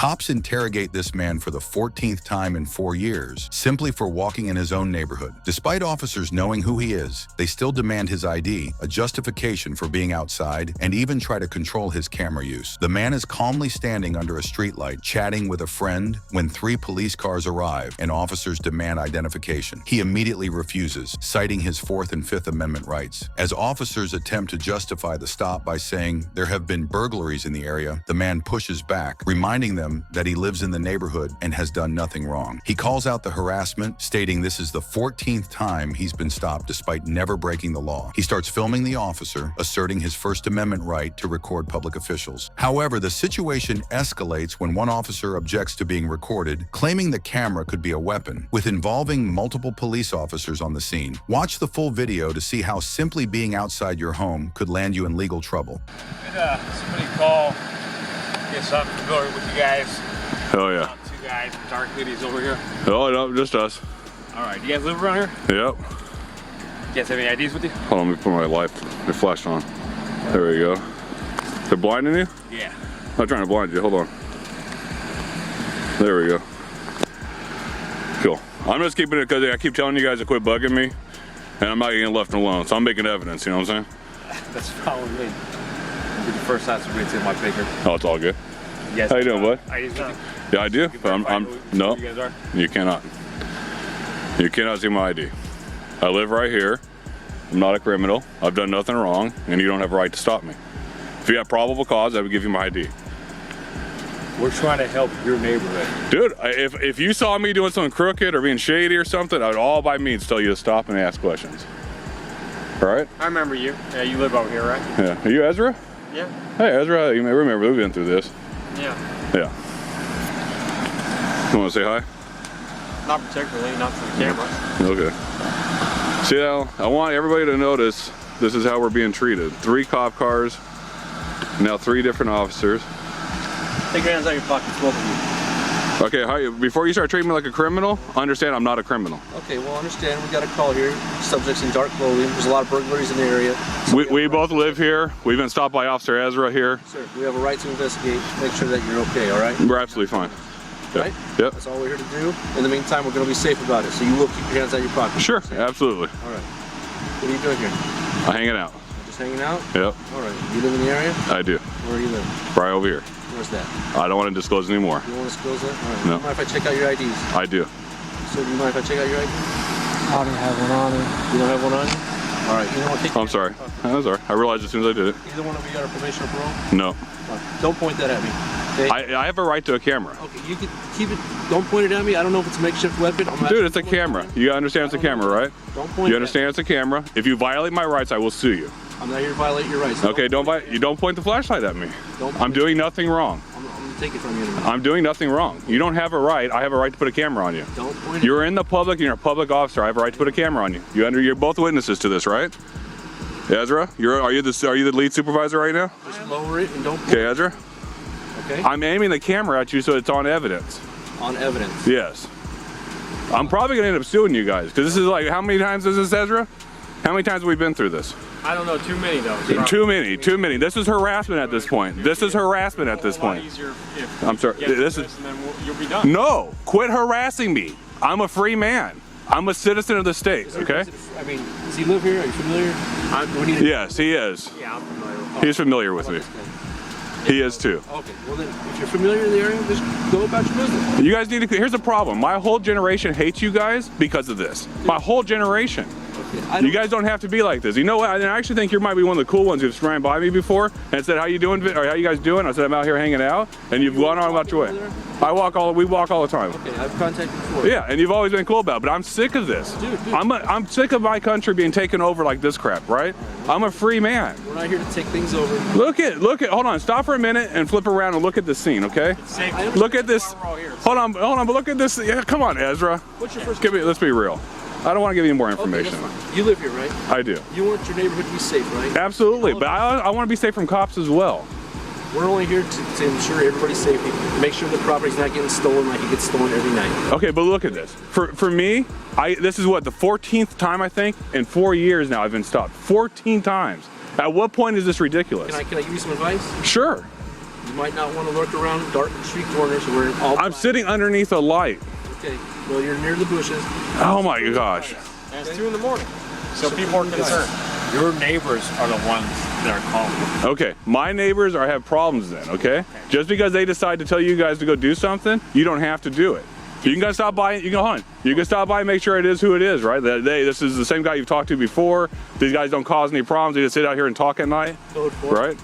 Cops interrogate this man for the 14th time in 4 years, simply for walking in his own neighborhood. Despite officers knowing who he is, they still demand his ID, a justification for being outside, and even try to control his camera use. The man is calmly standing under a streetlight, chatting with a friend, when 3 police cars arrive and officers demand identification. He immediately refuses, citing his 4th and 5th Amendment rights. As officers attempt to justify the stop by saying there have been burglaries in the area, the man pushes back, reminding them that he lives in the neighborhood and has done nothing wrong. He calls out the harassment, stating this is the 14th time he's been stopped despite never breaking the law. He starts filming the officer, asserting his First Amendment right to record public officials. However, the situation escalates when one officer objects to being recorded, claiming the camera could be a weapon, with involving multiple police officers on the scene. Watch the full video to see how simply being outside your home could land you in legal trouble. Somebody call. Yes, I'm familiar with you guys. Oh yeah. 2 guys, dark hoodies over here. Oh no, just us. All right, you guys live around here? Yep. You guys have any IDs with you? Hold on, let me put my flash on. There we go. They're blinding you? Yeah. I'm not trying to blind you, hold on. There we go. Cool. I'm just keeping it because I keep telling you guys to quit bugging me, and I'm not getting left alone, so I'm making evidence, you know what I'm saying? That's following me. You're the first time somebody took my picture. Oh, it's all good. You How you doing, bud? IDs with you? Yeah, I do, but no, you guys are? you cannot. You cannot see my ID. I live right here. I'm not a criminal. I've done nothing wrong, and you don't have a right to stop me. If you have probable cause, I would give you my ID. We're trying to help your neighborhood. Dude, if you saw me doing something crooked or being shady or something, I would all by means tell you to stop and ask questions. All right? I remember you. Yeah, you live over here, right? Yeah. Are you Ezra? Yeah. Hey, Ezra, you may remember we've been through this. Yeah. Yeah. You want to say hi? Not particularly, not for the camera. Okay. See now, I want everybody to notice this is how we're being treated. 3 cop cars, now 3 different officers. Take your hands out of your pockets, both of you. Okay, hi, before you start treating me like a criminal, understand I'm not a criminal. Okay, well, understand, we got a call here. Subjects in dark clothing. There's a lot of burglaries in the area. We both live here. We've been stopped by Officer Ezra here. Sir, we have a right to investigate, make sure that you're okay, all right? We're absolutely fine. Yep. Right? Yep. That's all we're here to do. In the meantime, we're going to be safe about it, so you will keep your hands out of your pockets. Sure, absolutely. All right. What are you doing here? I'm hanging out. Just hanging out? Yep. All right. You live in the area? I do. Where do you live? Right over here. Where's that? I don't want to disclose anymore. You don't want to disclose that? All right. No. Do you mind if I check out your IDs? I do. So do you mind if I check out your ID? I don't have one on me. You don't have one on you? All right. You don't want to take I'm sorry. I'm sorry. I realized as soon as I did it. Either one of you got a probation or parole? No. Don't point that at me. Okay? I have a right to a camera. Okay, you can keep it. Don't point it at me. I don't know if it's a makeshift weapon. Dude, it's a camera. You understand it's a camera, right? Don't point. You understand it's a camera. If you violate my rights, I will sue you. I'm not here to violate your rights. Okay, you don't point the flashlight at me. I'm doing nothing wrong. I'm gonna take it from you in a minute. I'm doing nothing wrong. You don't have a right. I have a right to put a camera on you. Don't point it. You're in the public and you're a public officer. I have a right to put a camera on you. You're both witnesses to this, right? Ezra, are you the lead supervisor right now? Just lower it and don't point. Okay, Ezra. Okay. I'm aiming the camera at you so it's on evidence. On evidence. Yes. I'm probably gonna end up suing you guys because this is like, how many times is this, Ezra? How many times have we been through this? I don't know, too many though. Too many. This is harassment at this point. This is harassment at this point. I'm sorry. This is. And then you'll be done. No, quit harassing me. I'm a free man. I'm a citizen of the state. Okay. I mean, does he live here? Are you familiar? Yes, he is. Yeah, I'm familiar. He's familiar with me. He is too. Okay. Well then, if you're familiar in the area, just go about your business. You guys need to. Here's the problem. My whole generation hates you guys because of this. My whole generation. Okay. You guys don't have to be like this. You know what? I actually think you might be one of the cool ones who've ran by me before and said, "How you doing? Or how you guys doing?" I said, "I'm out here hanging out," and you've gone on about your way. We walk all the time. Okay, I've contacted you before. Yeah, and you've always been cool about it, but I'm sick of this. Dude. I'm sick of my country being taken over like this crap, right? I'm a free man. We're not here to take things over. Look at, hold on, stop for a minute and flip around and look at this scene, okay? Look at this. Hold on, but look at this. Yeah, come on, Ezra. What's your first? Let's be real. I don't want to give you more information. Okay, that's fine. You live here, right? I do. You want your neighborhood to be safe, right? Absolutely, but I want to be safe from cops as well. We're only here to ensure everybody's safety, make sure the property's not getting stolen like it gets stolen every night. Okay, but look at this. For me, this is what, the 14th time I think in 4 years now I've been stopped. 14 times. At what point is this ridiculous? Can I give you some advice? Sure. You might not want to lurk around dark street corners where all I'm sitting underneath a light. Okay, well, you're near the bushes. Oh my gosh. And it's 2 in the morning. So people are concerned. Your neighbors are the ones that are calling. Okay, my neighbors have problems then, okay? Just because they decide to tell you guys to go do something, you don't have to do it. You can go stop by, you can go hunt. You can stop by and make sure it is who it is, right? This is the same guy you've talked to before. These guys don't cause any problems. They just sit out here and talk at night, right?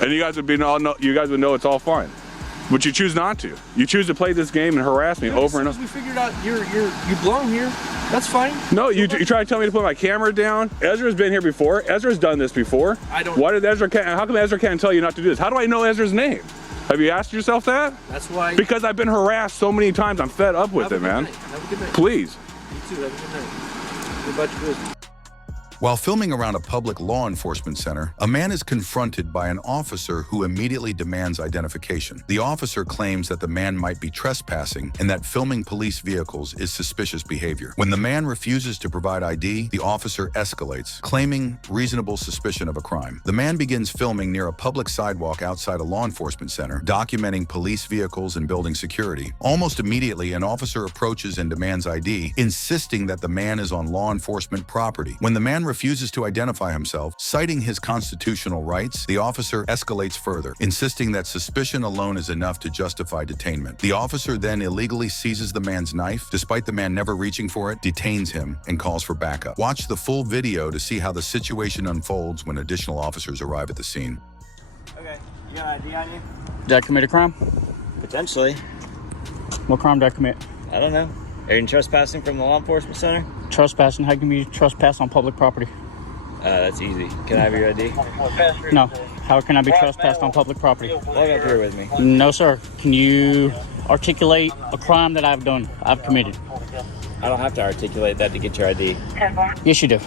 And you guys would know it's all fine. But you choose not to. You choose to play this game and harass me over and over. We figured out you belong here. That's fine. No, you try to tell me to put my camera down. Ezra's been here before. Ezra's done this before. I don't. How come Ezra can't tell you not to do this? How do I know Ezra's name? Have you asked yourself that? That's why. Because I've been harassed so many times. I'm fed up with it, man. Have a good night. Please. You too. Have a good night. What about your business? While filming around a public law enforcement center, a man is confronted by an officer who immediately demands identification. The officer claims that the man might be trespassing and that filming police vehicles is suspicious behavior. When the man refuses to provide ID, the officer escalates, claiming reasonable suspicion of a crime. The man begins filming near a public sidewalk outside a law enforcement center, documenting police vehicles and building security. Almost immediately, an officer approaches and demands ID, insisting that the man is on law enforcement property. When the man refuses to identify himself, citing his constitutional rights, the officer escalates further, insisting that suspicion alone is enough to justify detainment. The officer then illegally seizes the man's knife, despite the man never reaching for it, detains him, and calls for backup. Watch the full video to see how the situation unfolds when additional officers arrive at the scene. Okay, you got ID on you? Did I commit a crime? Potentially. What crime did I commit? I don't know. Are you trespassing from the law enforcement center? Trespassing? How can you trespass on public property? That's easy. Can I have your ID? No. How can I be trespassed on public property? Walk up here with me. No, sir. Can you articulate a crime that I've committed? I don't have to articulate that to get your ID. Yes, you do.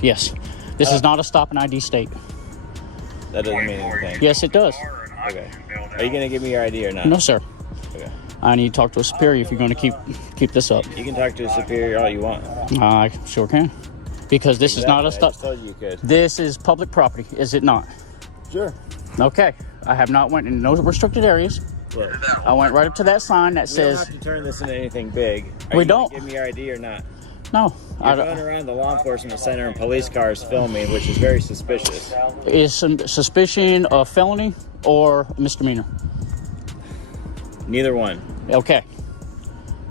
Yes. This is not a stop and ID state. That doesn't mean anything. Yes, it does. Okay. Are you going to give me your ID or not? No, sir. Okay. I need to talk to a superior if you're going to keep this up. You can talk to a superior all you want. I sure can. Because this is not a I stop. just told you could. This is public property, is it not? Sure. Okay. I have not went in no restricted areas. Look, I went right up to that sign that we don't says... have to turn this into anything big. Are We you gonna don't. give me your ID or not? No. You're going around the law enforcement center in police cars filming, which is very suspicious. Is some suspicion of felony or misdemeanor? Neither one. Okay.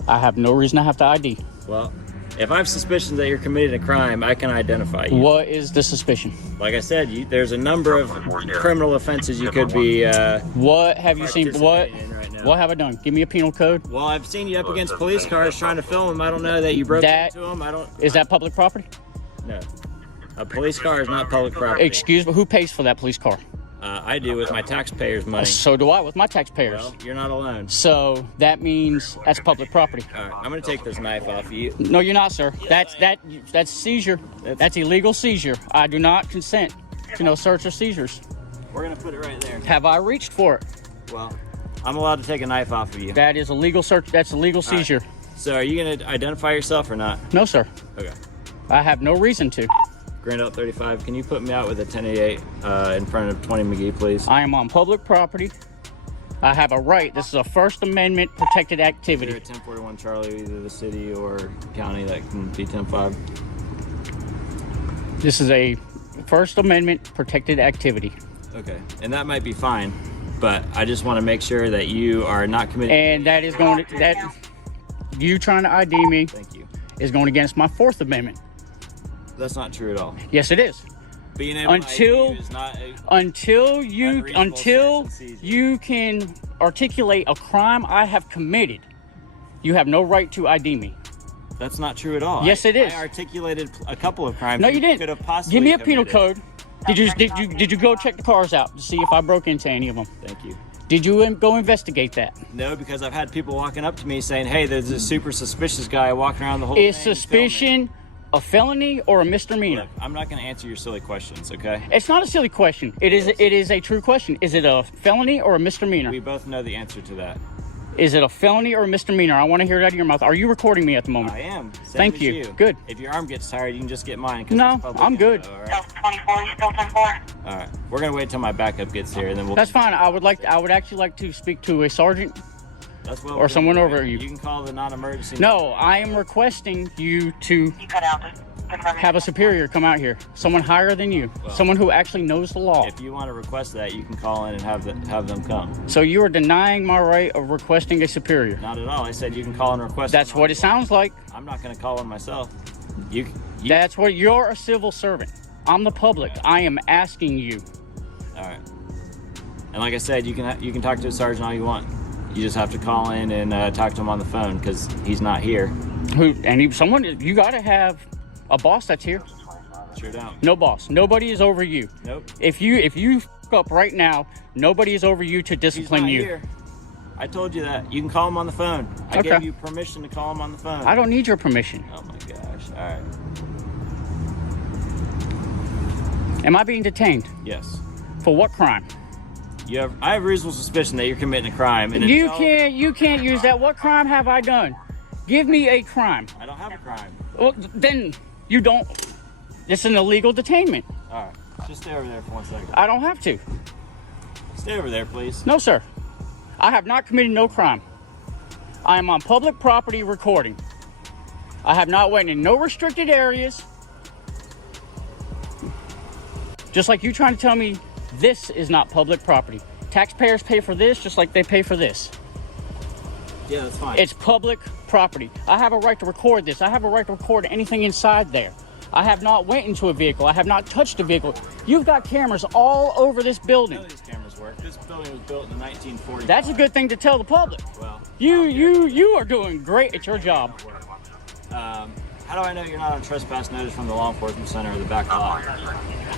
I have no reason to have to ID. Well, if I have suspicions that you're committing a crime, I can identify you. What is the suspicion? Like I said, there's a number of criminal offenses you could be. What have you seen? What? participating in right now. What have I done? Give me a penal code. Well, I've seen you up against police cars trying to film them. I don't know that you broke into them. I don't. Is that public property? No. A police car is not public property. Excuse me. Who pays for that police car? I do with my taxpayers' money. So do I with my taxpayers. Well, you're not alone. So that means that's public property. All right, I'm gonna take this knife off of you. No, you're not, sir. That's seizure. That's illegal seizure. I do not consent to no search or seizures. We're gonna put it right there. Have I reached for it? Well, I'm allowed to take a knife off of you. That is a legal search. That's a legal seizure. So are you gonna identify yourself or not? No, sir. Okay. I have no reason to. Grand Out 35, can you put me out with a 1088 in front of 20 McGee, please? I am on public property. I have a right. This is a First Amendment protected You're activity. at 1041 Charlie, either the city or county, that can be 105. This is a First Amendment protected activity. Okay, and that might be fine, but I just want to make sure that you are not committing. And that is going to, that you trying to ID me Thank you. is going against my Fourth Amendment. That's not true at all. Yes, it is. Being able to ID you is not Until unreasonable search and seizure. you can articulate a crime I have committed, you have no right to ID me. That's not true at all. Yes, it is. I articulated a couple of crimes. No, you didn't. Could have possibly Give me a penal committed. code. Did you go check the cars out to see if I broke into any of them? Thank you. Did you go investigate that? No, because I've had people walking up to me saying, "Hey, there's a super suspicious guy walking around the whole Is thing." suspicion a felony or a misdemeanor? Look, I'm not going to answer your silly questions, okay? It's not a silly question. It is a true question. Is it a felony or a misdemeanor? We both know the answer to that. Is it a felony or a misdemeanor? I want to hear it out of your mouth. Are you recording me at the moment? I am. Same Thank as you. Good. If your arm gets tired, you can just get mine. 'Cause No, it's public I'm good. info, all right? 24, still 10-4. All right. We're gonna wait till my backup gets here, and then we'll. That's fine. I would actually like to speak to a sergeant. That's what or we're someone doing. over you. You can call the non-emergency. No, I am requesting you to You cut out. have a superior come out here. Someone higher than you. Someone who actually knows the law. If you want to request that, you can call in and have them come. So you are denying my right of requesting a superior. Not at all. I said you can call and request. That's what it sounds like. I'm not going to call one myself. You That's what you're a civil servant. I'm the public. I am asking you. All right. And like I said, you can talk to a sergeant all you want. You just have to call in and talk to him on the phone because he's not here. You got to have a boss that's here. Sure don't. No boss. Nobody is over you. Nope. If you fuck up right now, nobody is over you to discipline He's not you. here. I told you that. You can call him on the phone. I Okay. gave you permission to call him on the phone. I don't need your permission. Oh my gosh. All right. Am I being detained? Yes. For what crime? I have reasonable suspicion that you're committing a crime. And You can't use that. What crime have I done? Give me a crime. I don't have a crime. Well, then you don't. It's an illegal detainment. All right. Just stay over there for 1 second. I don't have to. Stay over there, please. No, sir. I have not committed no crime. I am on public property recording. I have not went in no restricted areas. Just like you trying to tell me this is not public property. Taxpayers pay for this just like they pay for this. Yeah, that's fine. It's public property. I have a right to record this. I have a right to record anything inside there. I have not went into a vehicle. I have not touched a vehicle. You've got cameras all over this building. I know these cameras work. This building was built in the 1940s. That's a good thing to tell the public. Well, You are doing great at your job. How do I know you're not on trespass notice from the law enforcement center or the back lot?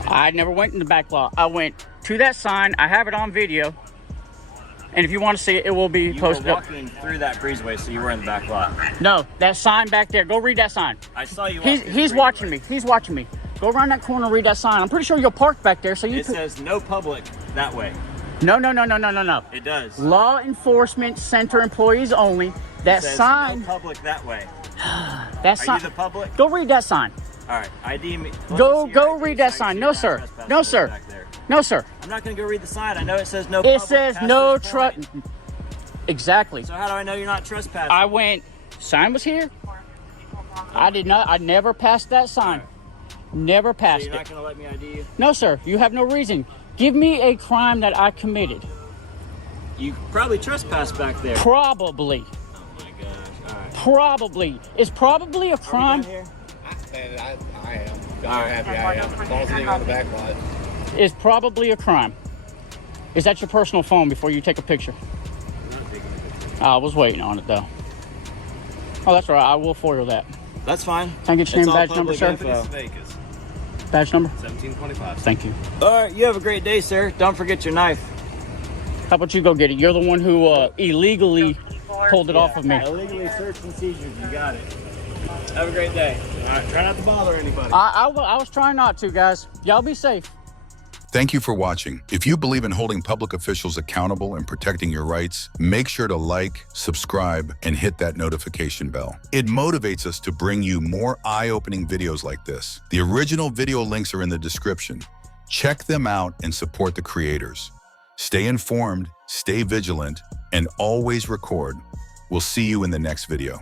I never went in the back lot. I went to that sign. I have it on video. And if you want to see it, it will be You posted were up. walking through that breezeway, so you were in the back lot. No, that sign back there. Go read that sign. I saw you. walk through the He's breezeway. watching me. He's watching me. Go around that corner and read that sign. I'm pretty sure you'll park back there. So you It says no public that way. No. It does. Law enforcement center employees only. That It says sign. no public that way. That Are sign. you the public? Go read that sign. All right. ID me. Let me Go see your ID read so that I can sign. see No, you're sir. not trespassing No, sir. back there. No, sir. I'm not going to go read the sign. I know it says no It public. says past no this truck. point. Exactly. So how do I know you're not trespassing? I went. Sign was here. I did not. I never passed that sign. Never so passed you're not it. going to let me ID you? No, sir. You have no reason. Give me a crime that I committed. You probably trespassed back there. Probably. Oh my gosh. All right. Probably. Is probably a Are we crime? done here? I am. I'm happy I am. As long as it ain't on the back lot. Is probably a crime. Is that your personal phone before you take a picture? I was waiting on it though. Oh, that's all right. I will foil that. That's fine. Can I get your It's name, all badge number, public sir? info. Vegas. Badge number? 1725. Thank you. All right. You have a great day, sir. Don't forget your knife. How about you go get it? You're the one who illegally pulled it off of me. Illegally search and seizures. You got it. Have a great day. All right. Try not to bother anybody. I was trying not to, guys. Y'all be safe. Thank you for watching. If you believe in holding public officials accountable and protecting your rights, make sure to like, subscribe, and hit that notification bell. It motivates us to bring you more eye-opening videos like this. The original video links are in the description. Check them out and support the creators. Stay informed, stay vigilant, and always record. We'll see you in the next video.